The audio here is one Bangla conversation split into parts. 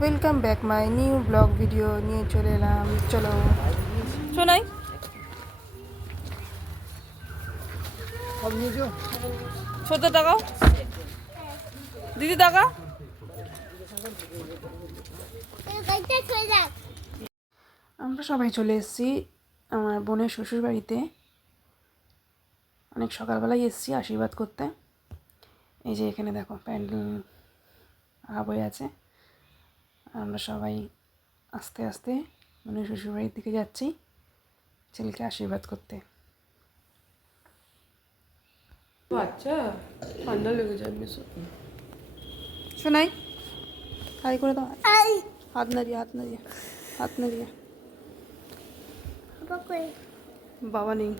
Welcome back my new blog video নিয়ে চলে এলাম। চলো। শোনাই। ছোট টাকা। দিদি টাকা। আমরা সবাই চলে এসেছি আমার বোনের শ্বশুর বাড়িতে অনেক সকালবেলায় এসেছি আশীর্বাদ করতে। এই যে এখানে দেখো প্যান্ডেল হয়ে আছে। আমরা সবাই আস্তে আস্তে মানে শ্বশুরবাড়ির দিকে যাচ্ছি ছেলেকে আশীর্বাদ করতে। আচ্ছা ঠান্ডা লেগে যাবে শোনাই হাই করে দাও। হাত নাড়িয়ে হাত নাড়িয়ে হাত নাড়িয়ে। বাবা নেই।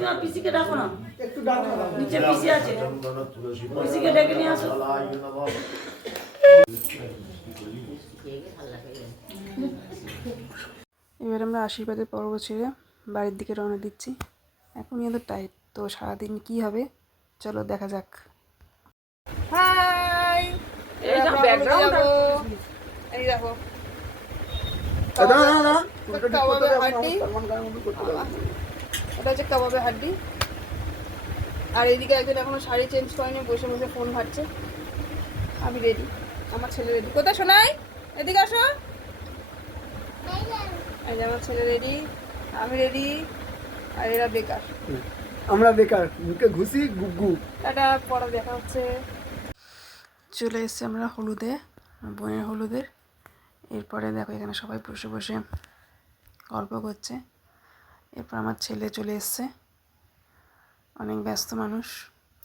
পিসিমা পিসিকে ডাকো না। নিচে পিসি আছে। পিসিকে ডেকে নিয়ে আসো। এবার আমরা আশীর্বাদের পর্ব ছেড়ে বাড়ির দিকে রওনা দিচ্ছি। এখনই এত টাইট তো সারাদিন কি হবে? চলো দেখা যাক। হাই এই যা ব্যাকগ্রাউন্ড এই দেখো। কাবাবের হাড্ডি এটা হচ্ছে কাবাবের হাড্ডি। আর এইদিকে একজন এখনও শাড়ি চেঞ্জ করেনি বসে বসে ফোন ঘাটছে। আমি রেডি আমার ছেলে রেডি কোথায় শোনাই এদিকে আসো। এই যে আমার ছেলে রেডি আমি রেডি আর এরা বেকার। আমরা বেকার মুখে ঘুষি গুগু এটা পরে দেখা হচ্ছে। চলে এসেছি আমরা হলুদে বোনের হলুদের। এরপরে দেখো এখানে সবাই বসে বসে গল্প করছে। এরপর আমার ছেলে চলে এসছে। অনেক ব্যস্ত মানুষ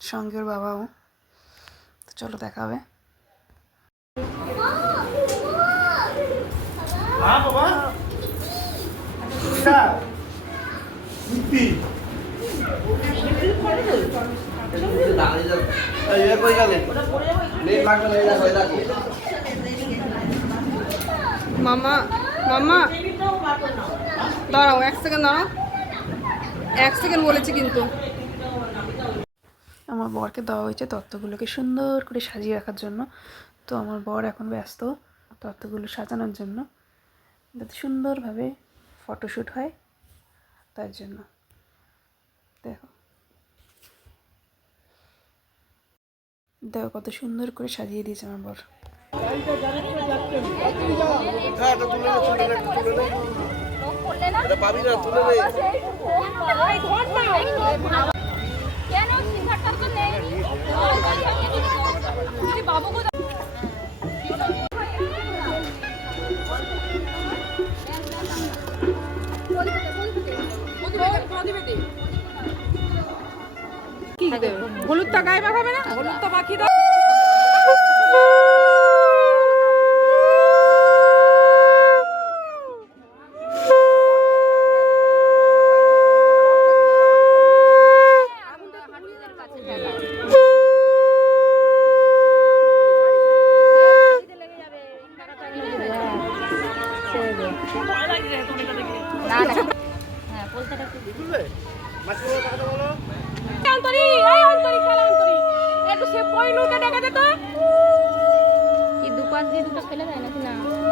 সঙ্গে ওর বাবাও। তো চলো দেখা হবে। মামা মামা। দাঁড়াও এক সেকেন্ড দাঁড়াও। এক সেকেন্ড বলেছি কিন্তু। আমার বরকে দেওয়া হয়েছে তত্ত্বগুলোকে সুন্দর করে সাজিয়ে রাখার জন্য। তো আমার বর এখন ব্যস্ত তত্ত্বগুলো সাজানোর জন্য। যাতে সুন্দরভাবে ফটোশ্যুট হয় তার জন্য। দেখো। দেখো কত সুন্দর করে সাজিয়ে দিয়েছে আমার বর। কেন সিঙ্গারটা তো নেই? বাবু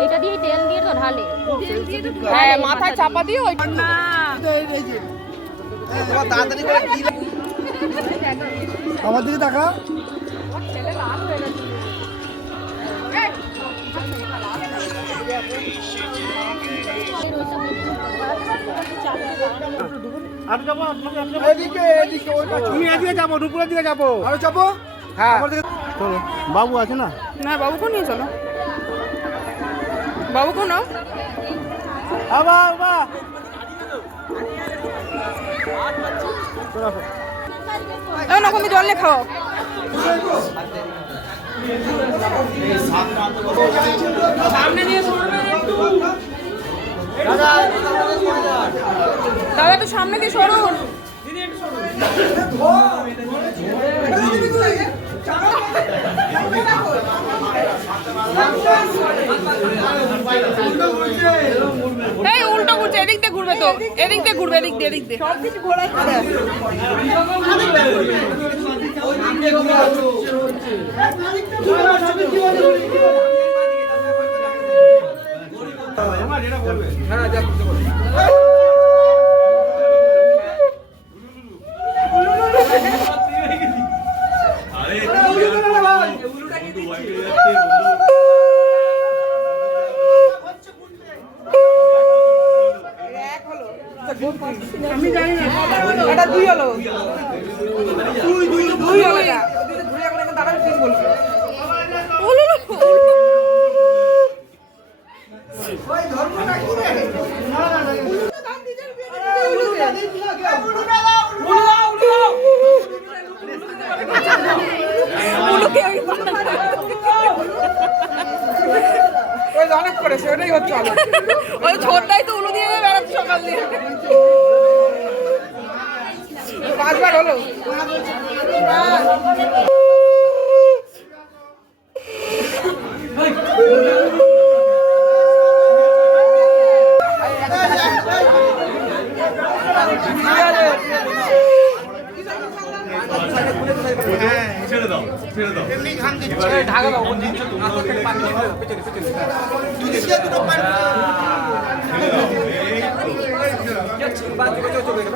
এটা দিয়ে তেল দিয়ে তো ঢালে। হ্যাঁ মাথায় চাপা দিয়ে ওই না। আমার দিকে পাশে। তুমি এদিকে যাব দুপুরের দিকে যাব। আরও যাব? হ্যাঁ। চলো বাবু আছে না? না বাবুকেও নিয়ে চলো? বাবুকেও নাও? আবার না তুমি জল নিয়ে খাও। দাদা একটু সামনে দিয়ে সরুন এই উল্টো ঘুরছে, এদিক দিয়ে ঘুরবে তো। এদিক দিয়ে ঘুরবে, এদিক দিয়ে এদিক দিয়ে। ঘোরা হ্যাঁ যা আমি জানি না। এটা দুই হলো। ওই অনেক করেছে ওটাই হচ্ছে ওই ছোটটাই তো উলু দিয়ে বেড়াচ্ছে সকাল দিয়ে। পাঁচবার হলো।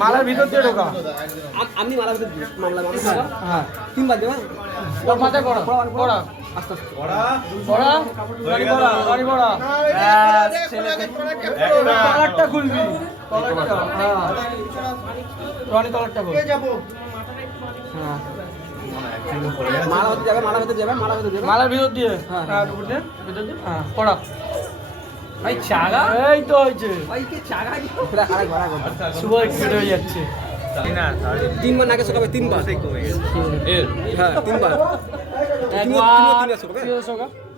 মালার ভিতর দিয়ে ঢোকা। আমি মালা ভিতর মামলা মামলা হ্যাঁ তিনবার দেবা? ওর মাথায় পড়া পড়া আস্তে আস্তে। পড়া? গাড়ি পড়া গাড়ি পড়া। কলারটা খুলবি। কলারটা হ্যাঁ। রনি কলারটা খুল। হ্যাঁ। মালা হতে যাবে মালা হতে যাবে মালা হতে যাবে। মালার ভিতর দিয়ে? হ্যাঁ। হ্যাঁ। ভিতর দিয়ে? হ্যাঁ পড়া। ভাই চাগা? এই তো হয়েছে। শুভ এক্সিড হয়ে যাচ্ছে। তিনবার নাকে শোকাবে তিনবার। হ্যাঁ তিনবার। তিনবার তিনবার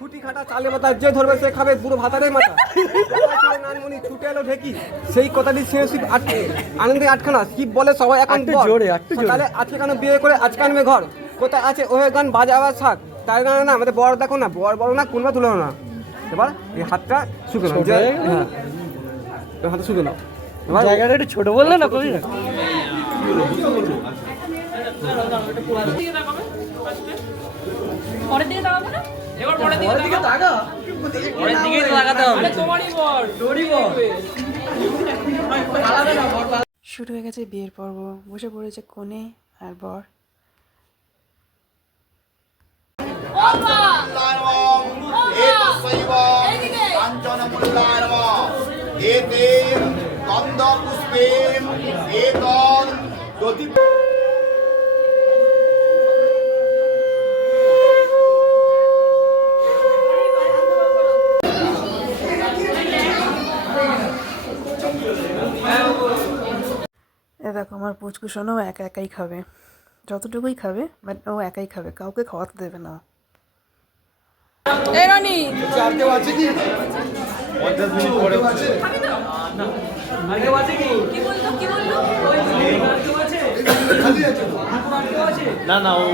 খুঁটি খাটা চালে মাথা যে ধরবে সে খাবে পুরো ভাতারের মাথা। নানমনি ছুটে এলো ঢেকি। সেই কথাটি সে শিব আটকে আনন্দে আটখানা। শিব বলে সবাই এখন জোরে, তাহলে আজকে কেন বিয়ে করে আজকে আনবে ঘর? কোথায় আছে? ওহে গান বাজাবার শাক তার গানে না আমাদের বর দেখো না বর বড় না কোনবা তুলো না। এবার এই হাতটা শুকে নাও। হ্যাঁ। হাতটা শুকে নাও। এবার জায়গাটা একটু ছোট বললে না কবি? না? পরের দিকে তাকাবো না? এবার পরের দিকে তাকা। পরের দিকেই তো লাগাতে হবে। তোমারই বল শুরু হয়ে গেছে বিয়ের পর্ব। বসে পড়েছে কনে আর বর। এতেন দেখো আমার পুচকু শোনো একা একাই খাবে। যতটুকুই খাবে বাট ও একাই খাবে কাউকে খাওয়াতে দেবে না। না না ও